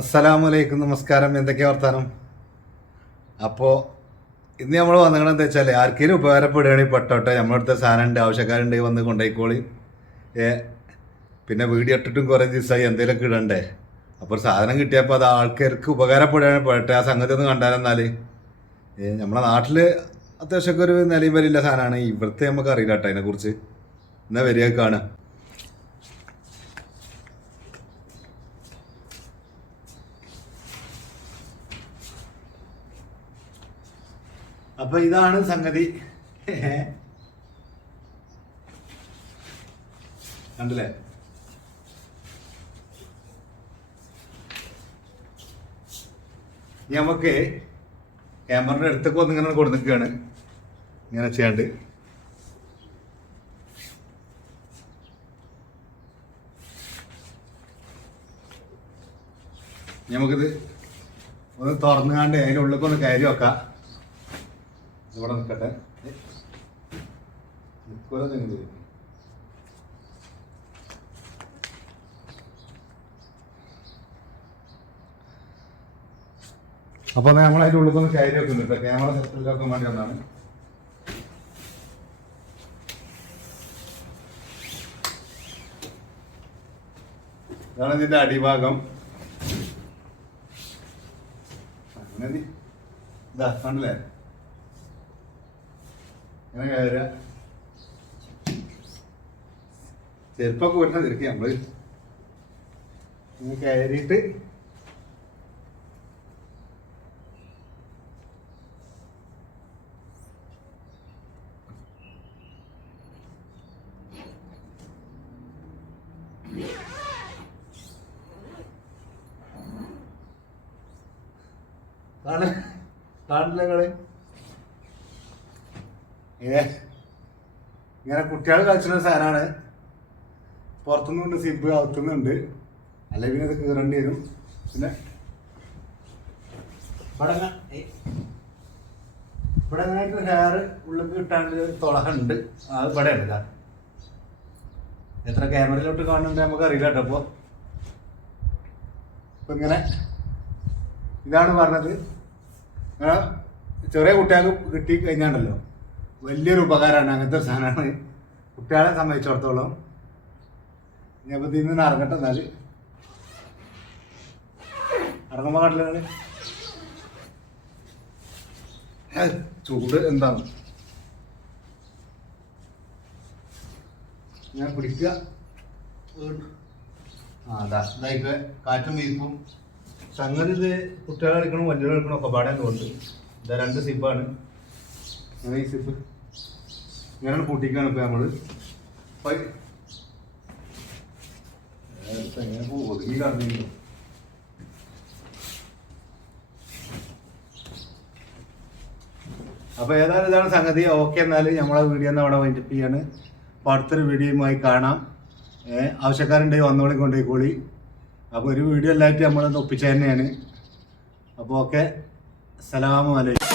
അസ്സലാമലൈക്കും, നമസ്കാരം. എന്തൊക്കെയാ വർത്താനം? അപ്പോൾ ഇന്ന് നമ്മൾ വന്നിട്ട് എന്താ വെച്ചാൽ ആർക്കെങ്കിലും ഉപകാരപ്പെടുകയാണെങ്കിൽ പെട്ടോട്ടെ. നമ്മളടുത്ത സാധനമുണ്ട്, ആവശ്യക്കാരുണ്ടെങ്കിൽ വന്ന് കൊണ്ടുപോയിക്കോളി. പിന്നെ വീഡിയോ ഇട്ടിട്ടും കുറേ ദിവസമായി, എന്തെങ്കിലുമൊക്കെ ഇടണ്ടേ. അപ്പോൾ ഒരു സാധനം കിട്ടിയപ്പോൾ അത് ആൾക്കാർക്ക് ഉപകാരപ്പെടുകയാണെങ്കിൽ പെട്ടെ. ആ സംഗതി ഒന്ന് കണ്ടാലെന്നാൽ നമ്മുടെ നാട്ടിൽ അത്യാവശ്യമൊക്കെ ഒരു നിലയും വരില്ല സാധനമാണ്. ഇവിടുത്തെ നമുക്ക് അറിയില്ല കേട്ടോ അതിനെക്കുറിച്ച്. എന്നാൽ വരിക കാണാം. അപ്പൊ ഇതാണ് സംഗതി. കണ്ടില്ലേ? നമുക്ക് ക്യാമറയുടെ അടുത്തൊക്കെ ഒന്ന് ഇങ്ങനെ കൊടുത്തിരിക്കുകയാണ്, ഇങ്ങനെ ചെയ്യാണ്ട്. നമുക്കിത് ഒന്ന് തുറന്നുകാണ്ട് അതിൻ്റെ ഉള്ളിൽ ഒന്ന് കയറി വെക്കാം. ഇവിടെ നിൽക്കട്ടെ. അപ്പോൾ നമ്മൾ അതിൻ്റെ ഉള്ളിൽ ഒന്ന് കയറി വെക്കുന്നുണ്ട്. ക്യാമറ സെറ്റിലൊക്കെ വേണ്ടി വന്നാണ്. ഇതാണ് ഇതിൻ്റെ അടിഭാഗം. അങ്ങനെ ഇതാ കണ്ടില്ലേ? ഇങ്ങനെ കയറുക. ചെരുപ്പൊക്കെ വരുന്ന തിരക്കി നമ്മള് ഇങ്ങനെ കയറിയിട്ട് കാണില്ല നിങ്ങള്. ഇങ്ങനെ കുട്ടികൾ കളിച്ചുള്ള സാധനമാണ്. പുറത്തുനിന്നുണ്ട് സിബ്, അകത്തുനിന്നുണ്ട്. അല്ലെങ്കിൽ പിന്നെ ഇത് കീറേണ്ടി വരും. പിന്നെ ഇവിടെ അങ്ങനെയായിട്ട് ഹെയർ ഉള്ളിൽ കിട്ടാണ്ട് തുളകുണ്ട്. അത് ഇവിടെ ഉണ്ട്. എത്ര ക്യാമറയിലോട്ട് കാണുന്നുണ്ട് നമുക്ക് അറിയില്ല കേട്ടോ. അപ്പോൾ ഇപ്പം ഇങ്ങനെ ഇതാണ് പറഞ്ഞത്. ചെറിയ കുട്ടികൾക്ക് കിട്ടി കഴിഞ്ഞാണ്ടല്ലോ വലിയൊരു ഉപകാരമാണ്. അങ്ങനത്തെ ഒരു സാധനമാണ് കുട്ടികളെ സംബന്ധിച്ചിടത്തോളം. ഞാൻ ഇപ്പോൾ ഇതിൽ നിന്ന് ഇറങ്ങട്ടെ. എന്നാൽ ഇറങ്ങുമ്പോൾ കണ്ടില്ല ചൂട് എന്താണ്. ഞാൻ പിടിക്കുക. ഇതായിക്കോ കാറ്റും വീപ്പും. സംഗതി ഇത് കുട്ടികളെ കളിക്കണം, വലിയ കളിക്കണം ഒക്കെ പാടാൻ തോന്നുന്നു. ഇതാ 2 സിപ്പാണ്. അങ്ങനെ ഈ സിപ്പ് ഇങ്ങനെ കൂട്ടിക്കാണ് ഇപ്പം നമ്മൾ. ഒതുങ്ങി കടന്നിരിക്കും. അപ്പോൾ ഏതായാലും ഇതാണ് സംഗതി. ഓക്കെ, എന്നാൽ നമ്മളെ വീഡിയോ ഒന്ന് അവിടെ വൈൻഡപ്പ് ചെയ്യാണ്. അപ്പോൾ അടുത്തൊരു വീഡിയോയുമായി കാണാം. ആവശ്യക്കാരുണ്ടെങ്കിൽ വന്നോളി, കൊണ്ടുപോയിക്കോളി. അപ്പോൾ ഒരു വീഡിയോ എല്ലായിട്ട് നമ്മളൊന്ന് ഒപ്പിച്ച തന്നെയാണ്. അപ്പോൾ ഓക്കെ, അസ്സലാമു അലൈക്കും.